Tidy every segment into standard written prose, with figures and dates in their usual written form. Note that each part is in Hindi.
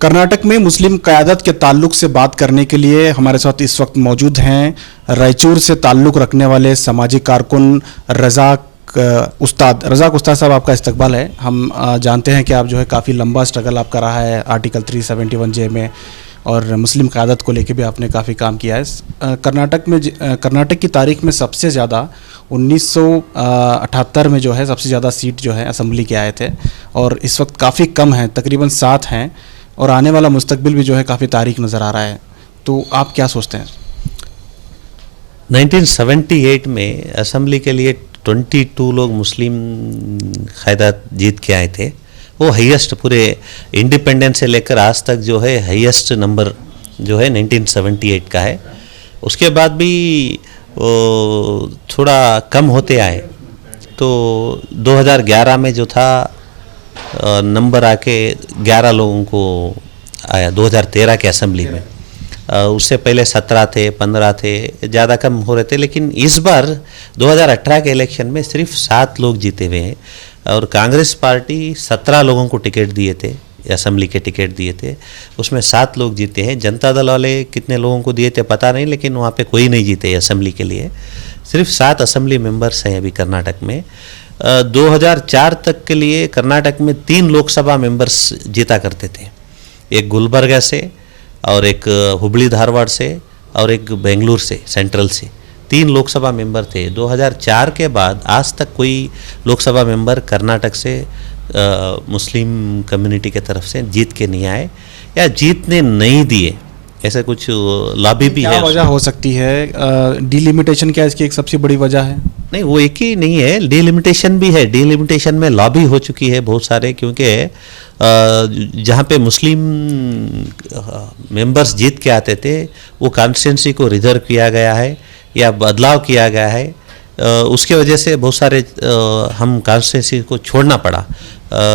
कर्नाटक में मुस्लिम क़यादत के ताल्लुक से बात करने के लिए हमारे साथ इस वक्त मौजूद हैं रायचूर से ताल्लुक़ रखने वाले सामाजिक कारकुन रज़ाक उस्ताद साहब, आपका इस्तकबाल है। हम जानते हैं कि आप जो है काफ़ी लंबा स्ट्रगल आपका रहा है आर्टिकल 371J में, और मुस्लिम क़यादत को लेके भी आपने काफ़ी काम किया है। कर्नाटक की तारीख में सबसे ज़्यादा 1978 में जो है सबसे ज़्यादा सीट जो है असेंबली के आए थे, और इस वक्त काफ़ी कम हैं, तकरीबन 7 हैं, और आने वाला मुस्तकबिल भी जो है काफ़ी तारीख नज़र आ रहा है। तो आप क्या सोचते हैं? 1978 में असेंबली के लिए 22 लोग मुस्लिम क़यादत जीत के आए थे। वो हाईएस्ट पूरे इंडिपेंडेंस से लेकर आज तक जो है हाईएस्ट नंबर जो है 1978 का है। उसके बाद भी वो थोड़ा कम होते आए, तो 2011 में जो था नंबर आके 11 लोगों को आया 2013 के असेंबली में। उससे पहले 17 थे, 15 थे, ज़्यादा कम हो रहे थे। लेकिन इस बार 2018 के इलेक्शन में सिर्फ 7 लोग जीते हुए हैं, और कांग्रेस पार्टी 17 लोगों को टिकट दिए थे, असेंबली के टिकट दिए थे, उसमें 7 लोग जीते हैं। जनता दल वाले कितने लोगों को दिए थे पता नहीं, लेकिन वहाँ पे कोई नहीं जीते असेंबली के लिए। सिर्फ 7 असेंबली मेंबर्स हैं अभी कर्नाटक में। 2004 तक के लिए कर्नाटक में 3 लोकसभा मेंबर्स जीता करते थे, एक गुलबर्गा से, और एक हुबली धारवाड़ से, और एक बेंगलुरु से, सेंट्रल से। 3 लोकसभा मेंबर थे। 2004 के बाद आज तक कोई लोकसभा मेंबर कर्नाटक से मुस्लिम कम्युनिटी के तरफ से जीत के नहीं आए, या जीतने नहीं दिए। ऐसा कुछ लॉबी भी है। क्या वजह हो सकती है? डिलिमिटेशन क्या इसकी एक सबसे बड़ी वजह है? नहीं, वो एक ही नहीं है, डिलिमिटेशन भी है। डिलिमिटेशन में लॉबी हो चुकी है बहुत सारे, क्योंकि जहाँ पे मुस्लिम मेंबर्स जीत के आते थे वो कॉन्स्टिट्यूंसी को रिजर्व किया गया है या बदलाव किया गया है। उसके वजह से बहुत सारे हम कॉन्स्टिट्यूंसी को छोड़ना पड़ा।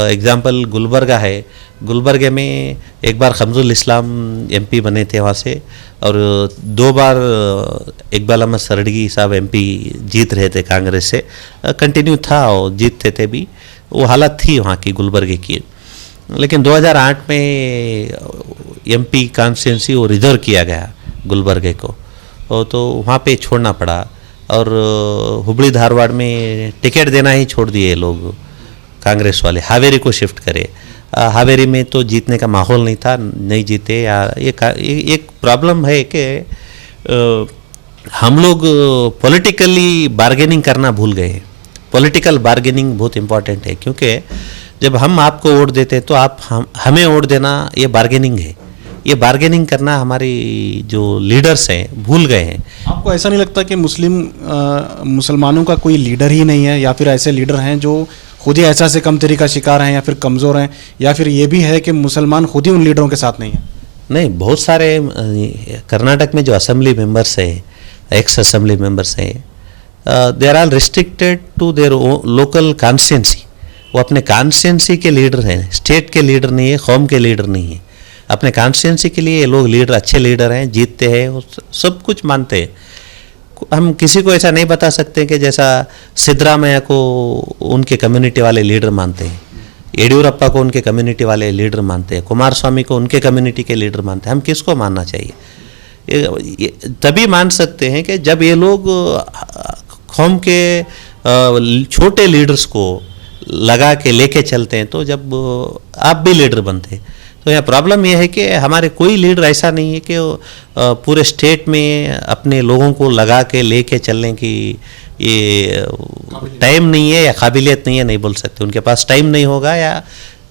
एग्जाम्पल गुलबर्गा है, गुलबर्गे में एक बार खमजुल इस्लाम MP बने थे वहाँ से, और 2 बार इकबाल अहमद सरडगी साहब MP जीत रहे थे कांग्रेस से, कंटिन्यू था और जीतते थे भी। वो हालत थी वहाँ की गुलबर्गे की। लेकिन 2008 में MP कॉन्स्टिट्यूंसी वो रिजर्व किया गया गुलबर्गे को, तो वहाँ पे छोड़ना पड़ा। और हुबली धारवाड़ में टिकट देना ही छोड़ दिए लोग कांग्रेस वाले, हावेरी को शिफ्ट करे। हावेरी में तो जीतने का माहौल नहीं था, नहीं जीते। या एक प्रॉब्लम है कि हम लोग पॉलिटिकली बार्गेनिंग करना भूल गए हैं। पॉलिटिकल बार्गेनिंग बहुत इम्पॉर्टेंट है, क्योंकि जब हम आपको वोट देते हैं तो आप हमें वोट देना, ये बार्गेनिंग है। ये बार्गेनिंग करना हमारी जो लीडर्स हैं भूल गए हैं। आपको ऐसा नहीं लगता कि मुसलमानों का कोई लीडर ही नहीं है, या फिर ऐसे लीडर हैं जो खुद ही ऐसा से कमतरी का शिकार हैं, या फिर कमज़ोर हैं, या फिर ये भी है कि मुसलमान खुद ही उन लीडरों के साथ नहीं हैं? नहीं, बहुत सारे कर्नाटक में जो असेंबली मेंबर्स हैं, एक्स असेंबली मेंबर्स हैं, they are all restricted to their local constituency. वो अपने कॉन्स्टिट्यूंसी के लीडर हैं, स्टेट के लीडर नहीं है, कौम के लीडर नहीं है। अपने कॉन्स्टिट्यूंसी के लिए ये लोग लीडर, अच्छे लीडर हैं, जीतते हैं, सब कुछ मानते हैं। हम किसी को ऐसा नहीं बता सकते कि जैसा सिद्धरामैया को उनके कम्युनिटी वाले लीडर मानते हैं, येडियुरप्पा को उनके कम्युनिटी वाले लीडर मानते हैं, कुमार स्वामी को उनके कम्युनिटी के लीडर मानते हैं। हम किसको मानना चाहिए? तभी मान सकते हैं कि जब ये लोग कौम के छोटे लीडर्स को लगा के लेके चलते हैं, तो जब आप भी लीडर बनते हैं। तो यह प्रॉब्लम यह है कि हमारे कोई लीडर ऐसा नहीं है कि पूरे स्टेट में अपने लोगों को लगा के लेके चलने की ये टाइम नहीं है या काबिलियत नहीं है, नहीं बोल सकते। उनके पास टाइम नहीं होगा या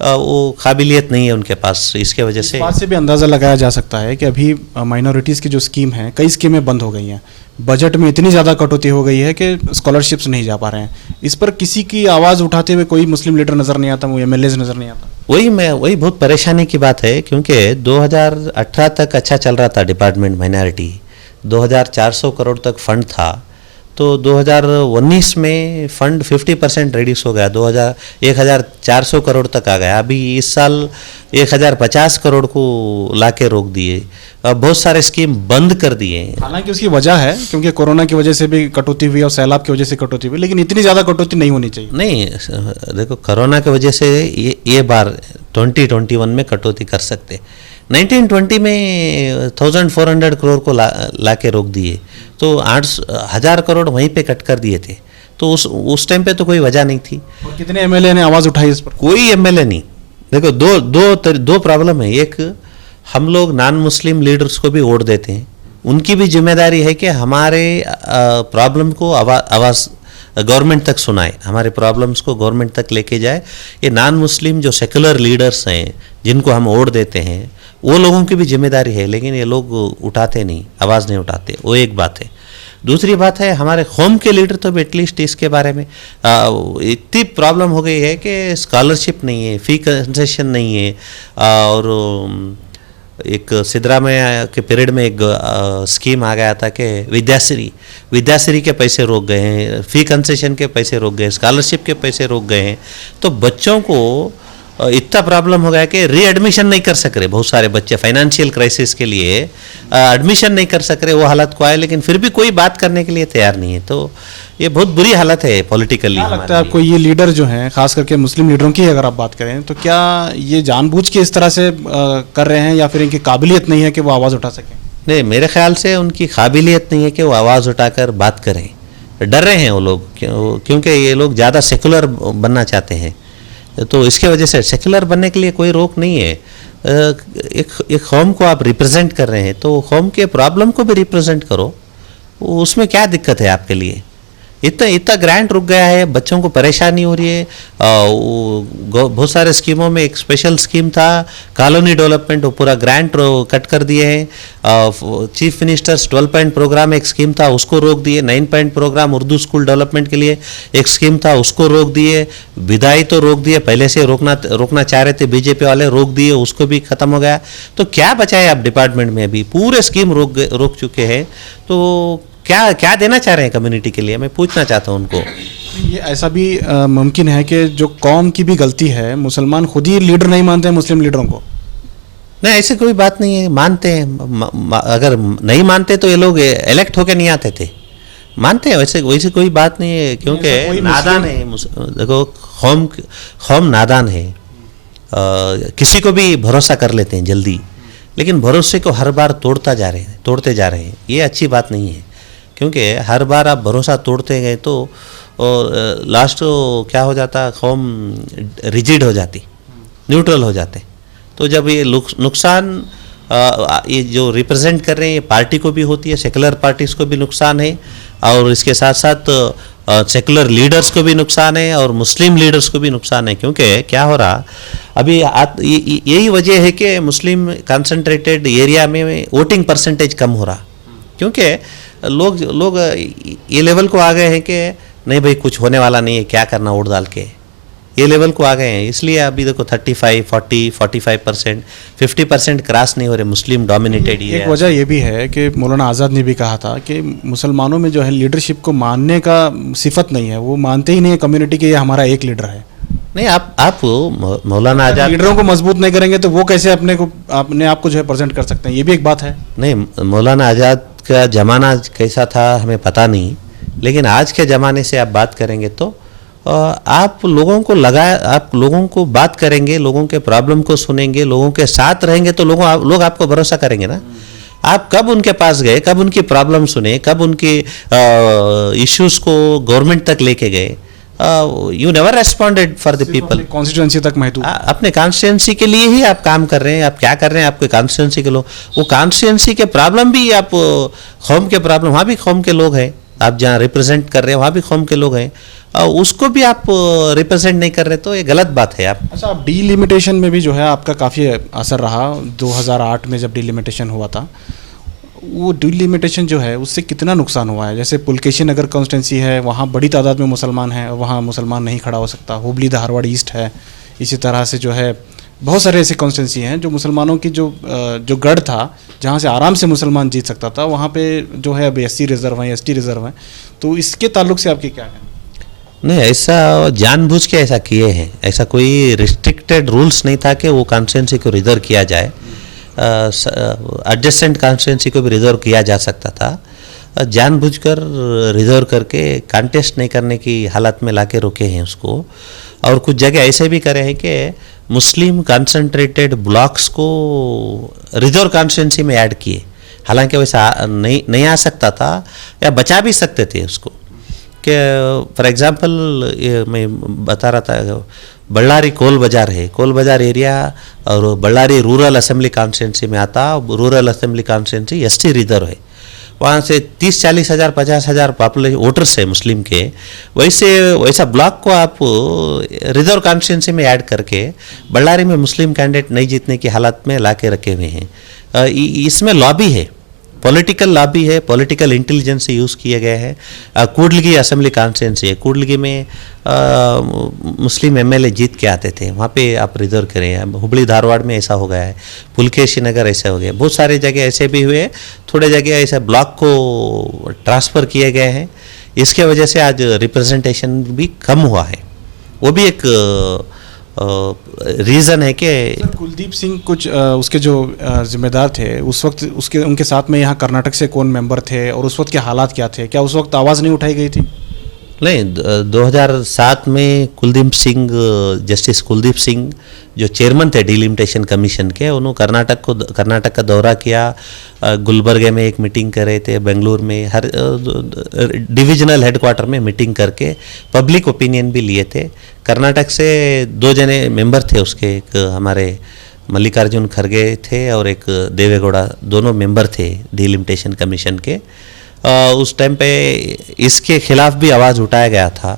वो काबिलियत नहीं है उनके पास। इसके वजह से इस बात से भी अंदाज़ा लगाया जा सकता है कि अभी माइनॉरिटीज़ की जो स्कीम है, कई स्कीमें बंद हो गई हैं। बजट में इतनी ज़्यादा कटौती हो गई है कि स्कॉलरशिप्स नहीं जा पा रहे हैं। इस पर किसी की आवाज़ उठाते हुए कोई मुस्लिम लीडर नज़र नहीं आता, वो MLAs नज़र नहीं आता। वही बहुत परेशानी की बात है, क्योंकि 2018 तक अच्छा चल रहा था डिपार्टमेंट माइनॉरिटी, 2400 करोड़ तक फंड था। तो 2019 में फंड 50% रिड्यूस हो गया, 1400 करोड़ तक आ गया। अभी इस साल 1050 करोड़ को लाके रोक दिए। बहुत सारे स्कीम बंद कर दिए। हालांकि उसकी वजह है क्योंकि कोरोना की वजह से भी कटौती हुई और सैलाब की वजह से कटौती हुई, लेकिन इतनी ज़्यादा कटौती नहीं होनी चाहिए। नहीं, देखो कोरोना की वजह से ये बार 2021 में कटौती कर सकते। 1920 में 1400 करोड़ को ला के रोक दिए, तो 8,000 करोड़ वहीं पे कट कर दिए थे। तो उस टाइम पे तो कोई वजह नहीं थी। और कितने एमएलए ने आवाज़ उठाई इस पर? कोई एमएलए नहीं। देखो दो प्रॉब्लम है। एक, हम लोग नॉन मुस्लिम लीडर्स को भी वोट देते हैं, उनकी भी जिम्मेदारी है कि हमारे प्रॉब्लम को आवाज़ गवर्नमेंट तक सुनाए, हमारे प्रॉब्लम्स को गवर्नमेंट तक लेके जाए। ये नॉन मुस्लिम जो सेकुलर लीडर्स हैं जिनको हम वोट देते हैं, वो लोगों की भी जिम्मेदारी है, लेकिन ये लोग उठाते नहीं, आवाज़ नहीं उठाते। वो एक बात है। दूसरी बात है, हमारे कौम के लीडर तो एटलीस्ट इसके बारे में इतनी प्रॉब्लम हो गई है कि स्कॉलरशिप नहीं है, फ़ी कंसेशन नहीं है। और एक सिद्धरामैया के पीरियड में एक स्कीम आ गया था कि विद्याश्री के पैसे रोक गए हैं, फ़ी कंसेशन के पैसे रोक गए, स्कॉलरशिप के पैसे रोक गए हैं। तो बच्चों को इतना प्रॉब्लम हो गया कि रीएडमिशन नहीं कर सक रहे। बहुत सारे बच्चे फाइनेंशियल क्राइसिस के लिए एडमिशन नहीं कर सक रहे, वो हालत को आए, लेकिन फिर भी कोई बात करने के लिए तैयार नहीं है। तो ये बहुत बुरी हालत है पॉलिटिकली। क्या लगता है आपको, ये लीडर जो हैं, खास करके मुस्लिम लीडरों की अगर आप बात करें, तो क्या ये जानबूझ के इस तरह से कर रहे हैं या फिर इनकी काबिलियत नहीं है कि वो आवाज़ उठा सकें? नहीं, मेरे ख्याल से उनकी काबिलियत नहीं है कि वो आवाज़ उठाकर बात करें। डर रहे हैं वो लोग, क्योंकि ये लोग ज़्यादा सेकुलर बनना चाहते हैं। तो इसके वजह से सेकुलर बनने के लिए कोई रोक नहीं है। एक कौम को आप रिप्रेजेंट कर रहे हैं, तो कौम के प्रॉब्लम को भी रिप्रेजेंट करो। उसमें क्या दिक्कत है आपके लिए? इतना ग्रांट रुक गया है, बच्चों को परेशानी हो रही है। बहुत सारे स्कीमों में एक स्पेशल स्कीम था कॉलोनी डेवलपमेंट, वो पूरा ग्रांट कट कर दिए हैं। चीफ मिनिस्टर्स 12 पॉइंट प्रोग्राम एक स्कीम था, उसको रोक दिए। 9 point programme Urdu school development के लिए एक स्कीम था, उसको रोक दिए। विदाई तो रोक दिए, पहले से रोकना चाह रहे थे बीजेपी वाले, रोक दिए, उसको भी खत्म हो गया। तो क्या बचा है आप डिपार्टमेंट में? अभी पूरे स्कीम रोक चुके हैं। तो क्या देना चाह रहे हैं कम्युनिटी के लिए? मैं पूछना चाहता हूं उनको। ये ऐसा भी मुमकिन है कि जो कौम की भी गलती है, मुसलमान खुद ही लीडर नहीं मानते हैं मुस्लिम लीडरों को? नहीं, ऐसी कोई बात नहीं है, मानते हैं। अगर नहीं मानते तो ये लोग इलेक्ट होके नहीं आते थे। मानते हैं, वैसे कोई बात नहीं है, क्योंकि नादान है। देखो, कौम नादान है, किसी को भी भरोसा कर लेते हैं जल्दी, लेकिन भरोसे को हर बार तोड़ते जा रहे हैं। ये अच्छी बात नहीं है, क्योंकि हर बार आप भरोसा तोड़ते गए तो लास्ट क्या हो जाता, कौम रिजिड हो जाती, न्यूट्रल हो जाते। तो जब ये नुकसान ये जो रिप्रेजेंट कर रहे हैं, ये पार्टी को भी होती है, सेकुलर पार्टीज़ को भी नुकसान है, और इसके साथ साथ सेकुलर लीडर्स को भी नुकसान है, और मुस्लिम लीडर्स को भी नुकसान है। क्योंकि क्या हो रहा अभी, यही वजह है कि मुस्लिम कंसंट्रेटेड एरिया में वोटिंग परसेंटेज कम हो रहा, क्योंकि लोग ये लेवल को आ गए हैं कि नहीं भाई, कुछ होने वाला नहीं है, क्या करना वोट डाल के, ये लेवल को आ गए हैं। इसलिए अभी देखो 35, 40, 45%, 50% क्रॉस नहीं हो रहे मुस्लिम डोमिनेटेड। एक वजह ये भी है कि मौलाना आज़ाद ने भी कहा था कि मुसलमानों में जो है लीडरशिप को मानने का सिफत नहीं है, वो मानते ही नहीं है कम्युनिटी के ये हमारा एक लीडर है। नहीं, आप मौलाना आज़ाद लीडरों को मजबूत नहीं करेंगे तो वो कैसे अपने आप को जो है प्रेजेंट कर सकते हैं? ये भी एक बात है। नहीं, मौलाना आज़ाद का ज़माना कैसा था हमें पता नहीं, लेकिन आज के ज़माने से आप बात करेंगे तो आप लोगों को बात करेंगे, लोगों के प्रॉब्लम को सुनेंगे, लोगों के साथ रहेंगे, तो लोग आपको भरोसा करेंगे ना। आप कब उनके पास गए, कब उनकी प्रॉब्लम सुने, कब उनके इश्यूज़ को गवर्नमेंट तक लेके गए? You never responded for the people. Constituency तक महत्व, अपने कॉन्स्टिट्यूंसी के लिए ही आप काम कर रहे हैं। आप क्या कर रहे हैं? आपके कॉन्स्टिट्यूंसी के लोग, वो कॉन्स्टिट्यूंसी के प्रॉब्लम भी, आप कौम के प्रॉब्लम, वहाँ भी कौम के लोग हैं। आप जहाँ रिप्रेजेंट कर रहे हैं वहाँ भी कौम के लोग हैं, उसको भी आप रिप्रेजेंट नहीं कर रहे, तो ये गलत बात है। आप अच्छा, आप डीलिमिटेशन में भी जो है आपका काफ़ी असर रहा। 2008 में जब डीलिमिटेशन हुआ था, वो डीलिमिटेशन जो है उससे कितना नुकसान हुआ है? जैसे पुलकेशी नगर कॉन्स्टिट्यूंसी है, वहाँ बड़ी तादाद में मुसलमान हैं, वहाँ मुसलमान नहीं खड़ा हो सकता। हुबली धारवाड़ ईस्ट है, इसी तरह से जो है बहुत सारे ऐसे कॉन्स्टिट्यूंसी हैं जो मुसलमानों की जो गढ़ था, जहाँ से आराम से मुसलमान जीत सकता था, वहाँ पे जो है अब एससी रिजर्व हैं, एसटी रिजर्व हैं। तो इसके ताल्लुक से आपकी क्या है? नहीं, ऐसा जानबूझ के ऐसा किए हैं, ऐसा कोई रिस्ट्रिक्टेड रूल्स नहीं था कि वो कॉन्स्टिट्यूंसी को रिजर्व किया जाए। एडजेसेंट कॉन्स्टिट्यूंसी को भी रिजर्व किया जा सकता था। जानबूझकर रिजर्व करके कंटेस्ट नहीं करने की हालत में लाके रोके हैं उसको। और कुछ जगह ऐसे भी करे हैं कि मुस्लिम कंसंट्रेटेड ब्लॉक्स को रिजर्व कॉन्स्टिट्यूंसी में ऐड किए, हालांकि वैसा नहीं आ सकता था या बचा भी सकते थे उसको। कि फॉर एग्जांपल ये मैं बता रहा था, बल्लारी कोल बाज़ार है, कोल बाज़ार एरिया और बल्लारी रूरल असेंबली कॉन्स्टिट्यूंसी में आता। Rural assembly constituency ST reserve है, वहाँ से 30-40 हज़ार 50 हज़ार पॉपुलेशन वोटर्स है मुस्लिम के। वैसा ब्लॉक को आप रिजर्व कॉन्स्टिट्यूंसी में ऐड करके बल्लारी में मुस्लिम कैंडिडेट नहीं जीतने की हालत में ला के रखे हुए हैं। इसमें लॉबी है, पॉलिटिकल लॉबी है, पॉलिटिकल इंटेलिजेंस यूज़ किए गए हैं। कूडलगी असेंबली कॉन्स्टिट्यूंसी है, कूडलगी में मुस्लिम एमएलए जीत के आते थे, वहाँ पे आप रिजर्व करें। हुबली धारवाड़ में ऐसा हो गया है, पुलकेशी नगर ऐसे हो गया, बहुत सारे जगह ऐसे भी हुए। थोड़े जगह ऐसे ब्लॉक को ट्रांसफ़र किए गए हैं, इसके वजह से आज रिप्रेजेंटेशन भी कम हुआ है। वो भी एक रीज़न है कि सर, कुलदीप सिंह कुछ उसके जो जिम्मेदार थे उस वक्त, उनके साथ में यहाँ कर्नाटक से कौन मेंबर थे और उस वक्त के हालात क्या थे? क्या उस वक्त आवाज़ नहीं उठाई गई थी? नहीं, 2007 में कुलदीप सिंह, जस्टिस कुलदीप सिंह जो चेयरमैन थे डिलिमिटेशन कमीशन के, उन्होंने कर्नाटक का दौरा किया। गुलबर्गे में एक मीटिंग कर रहे थे, बेंगलुरु में, हर डिविजनल हेडक्वार्टर में मीटिंग करके पब्लिक ओपिनियन भी लिए थे। कर्नाटक से 2 जने मेंबर थे उसके, एक हमारे मल्लिकार्जुन खड़गे थे और एक देवेगौड़ा, दोनों मेंबर थे डिलिमिटेशन कमीशन के। उस टाइम पे इसके खिलाफ भी आवाज़ उठाया गया था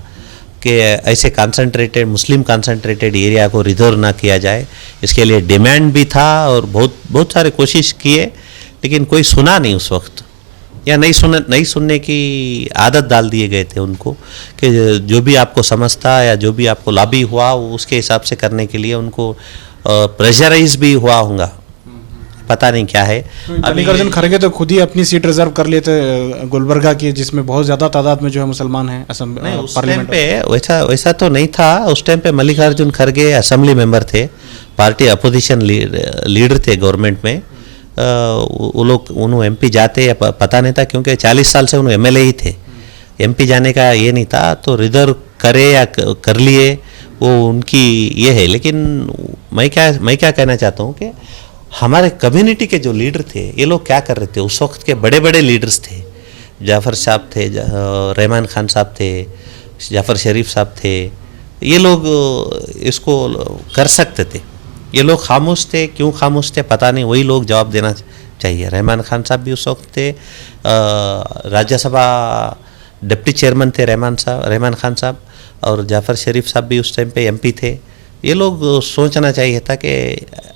कि ऐसे मुस्लिम कंसंट्रेटेड एरिया को रिजर्व ना किया जाए। इसके लिए डिमांड भी था और बहुत सारे कोशिश किए, लेकिन कोई सुना नहीं उस वक्त, या नहीं सुनने की आदत डाल दिए गए थे उनको कि जो भी आपको समझता या जो भी आपको लॉबी हुआ उसके हिसाब से करने के लिए उनको प्रेशराइज भी हुआ होगा, पता नहीं क्या है। मल्लिकार्जुन खड़गे तो खुद ही अपनी सीट रिजर्व कर लिए थे गुलबर्गा की, जिसमें बहुत ज़्यादा तादाद में जो है मुसलमान हैं पार्लियामेंट पे। वैसा तो नहीं था उस टाइम पे। मल्लिकार्जुन खड़गे असेंबली मेंबर थे, पार्टी अपोजिशन लीडर थे गवर्नमेंट में। वो लोग उन्होंने एमपी जाते या पता नहीं था, क्योंकि 40 साल से उन्होंने एमएलए ही थे, एमपी जाने का ये नहीं था। तो रिजर्व करे या कर लिए वो उनकी ये है। लेकिन मैं क्या कहना चाहता हूँ कि हमारे कम्युनिटी के जो लीडर थे, ये लोग क्या कर रहे थे, उस वक्त के बड़े बड़े लीडर्स थे, जाफ़र साहब थे, रहमान खान साहब थे, जाफ़र शरीफ साहब थे, ये लोग इसको कर सकते थे। ये लोग खामोश थे, क्यों खामोश थे पता नहीं, वही लोग जवाब देना चाहिए। रहमान खान साहब भी उस वक्त थे, राज्यसभा डिप्टी चेयरमैन थे रहमान खान साहब, और जाफ़र शरीफ साहब भी उस टाइम पे एमपी थे। ये लोग सोचना चाहिए था कि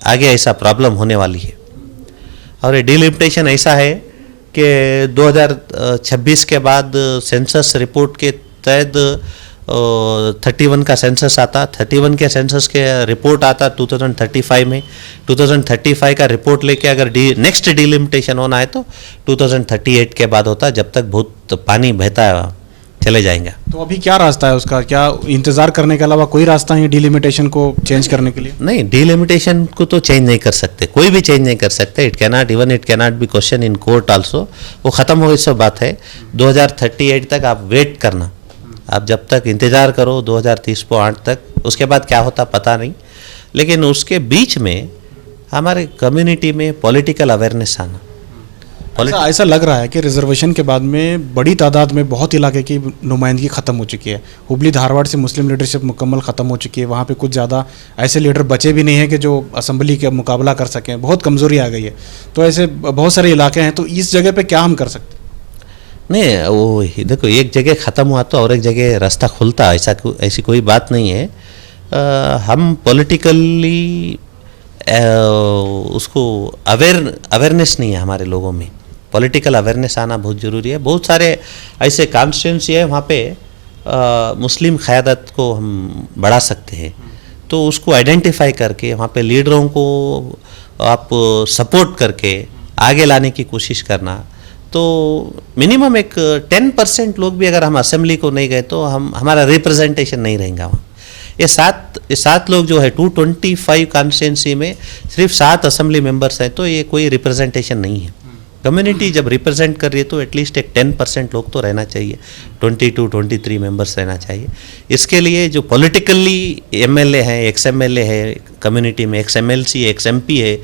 आगे ऐसा प्रॉब्लम होने वाली है। और ये डिलिमिटेशन ऐसा है कि 2026 के बाद सेंसस रिपोर्ट के तहत 31 का सेंसस आता, 31 के सेंसस के रिपोर्ट आता 2035 में। 2035 का रिपोर्ट लेके अगर नेक्स्ट डिलिमिटेशन होना है तो 2038 के बाद होता, जब तक बहुत पानी बहता चले जाएंगे। तो अभी क्या रास्ता है उसका? क्या इंतजार करने के अलावा कोई रास्ता है डिलिमिटेशन को चेंज करने के लिए? नहीं, डिलिमिटेशन को तो चेंज नहीं कर सकते, कोई भी चेंज नहीं कर सकते। It cannot be question in court also. वो ख़त्म हो गई सब बात है। 2038 तक आप वेट करना, आप जब तक इंतज़ार करो 2030 तक, उसके बाद क्या होता पता नहीं। लेकिन उसके बीच में हमारे कम्युनिटी में पॉलिटिकल अवेयरनेस आना। ऐसा लग रहा है कि रिजर्वेशन के बाद में बड़ी तादाद में बहुत इलाके की नुमाइंदगी ख़त्म हो चुकी है। हुबली धारवाड़ से मुस्लिम लीडरशिप मुकम्मल ख़त्म हो चुकी है। वहाँ पे कुछ ज़्यादा ऐसे लीडर बचे भी नहीं हैं कि जो असेंबली का मुकाबला कर सकें, बहुत कमज़ोरी आ गई है। तो ऐसे बहुत सारे इलाके हैं, तो इस जगह पे क्या हम कर सकते हैं? नहीं, वो देखो, एक जगह ख़त्म हुआ तो और एक जगह रास्ता खुलता, ऐसी कोई बात नहीं है। हम पॉलिटिकली उसको अवेयरनेस नहीं है हमारे लोगों में। पॉलिटिकल अवेयरनेस आना बहुत ज़रूरी है। बहुत सारे ऐसे कॉन्स्टिट्यूंसी है वहाँ पे मुस्लिम क़यादत को हम बढ़ा सकते हैं। तो उसको आइडेंटिफाई करके वहाँ पे लीडरों को आप सपोर्ट करके आगे लाने की कोशिश करना। तो मिनिमम एक 10% लोग भी अगर हम असेंबली को नहीं गए तो हमारा रिप्रेजेंटेशन नहीं रहेगा वहाँ। ये सात लोग जो है 225 कॉन्स्टिट्यूंसी में सिर्फ 7 असेंबली मेंबर्स हैं, तो ये कोई रिप्रेजेंटेशन नहीं है। कम्युनिटी जब रिप्रेजेंट कर रही है तो एटलीस्ट एक 10% लोग तो रहना चाहिए, 22-23 मेंबर्स रहना चाहिए। इसके लिए जो पॉलिटिकली एमएलए हैं, एक्स एमएलए है कम्युनिटी में, एक्स एमएलसी, एक्स एमपी है,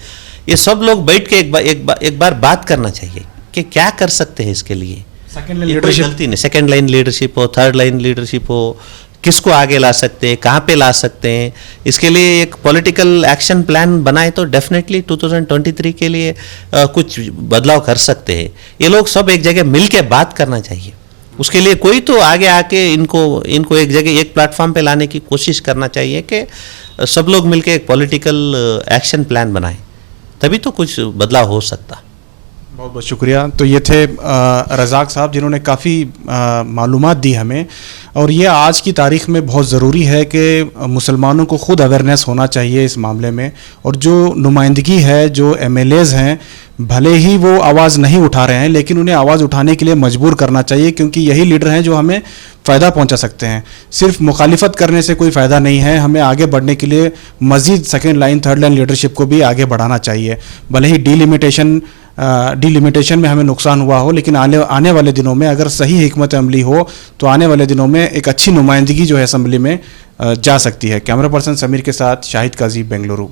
ये सब लोग बैठ के एक बार बात करना चाहिए कि क्या कर सकते हैं इसके लिए। सेकंड लाइन लीडरशिप गलती नहीं, सेकंड लाइन लीडरशिप हो, थर्ड लाइन लीडरशिप हो, किसको आगे ला सकते हैं, कहाँ पे ला सकते हैं, इसके लिए एक पॉलिटिकल एक्शन प्लान बनाए तो डेफिनेटली 2023 के लिए कुछ बदलाव कर सकते हैं। ये लोग सब एक जगह मिल के बात करना चाहिए। उसके लिए कोई तो आगे आके इनको एक जगह एक प्लेटफॉर्म पे लाने की कोशिश करना चाहिए कि सब लोग मिलके एक पॉलिटिकल एक्शन प्लान बनाएं, तभी तो कुछ बदलाव हो सकता। बहुत बहुत शुक्रिया। तो ये थे रज़ाक साहब, जिन्होंने काफ़ी मालूमात दी हमें, और ये आज की तारीख़ में बहुत ज़रूरी है कि मुसलमानों को ख़ुद अवेयरनेस होना चाहिए इस मामले में। और जो नुमाइंदगी है, जो एमएलएज़ हैं, भले ही वो आवाज़ नहीं उठा रहे हैं, लेकिन उन्हें आवाज़ उठाने के लिए मजबूर करना चाहिए, क्योंकि यही लीडर हैं जो हमें फ़ायदा पहुंचा सकते हैं। सिर्फ मुखालिफत करने से कोई फ़ायदा नहीं है, हमें आगे बढ़ने के लिए मज़ीद second line, third line leadership को भी आगे बढ़ाना चाहिए। भले ही डिलिमिटेशन में हमें नुकसान हुआ हो, लेकिन आने वाले दिनों में अगर सही हिकमत अमली हो तो आने वाले दिनों में एक अच्छी नुमाइंदगी जो है असम्बली में जा सकती है। कैमरा पर्सन समीर के साथ शाहिद काजी, बेंगलुरु।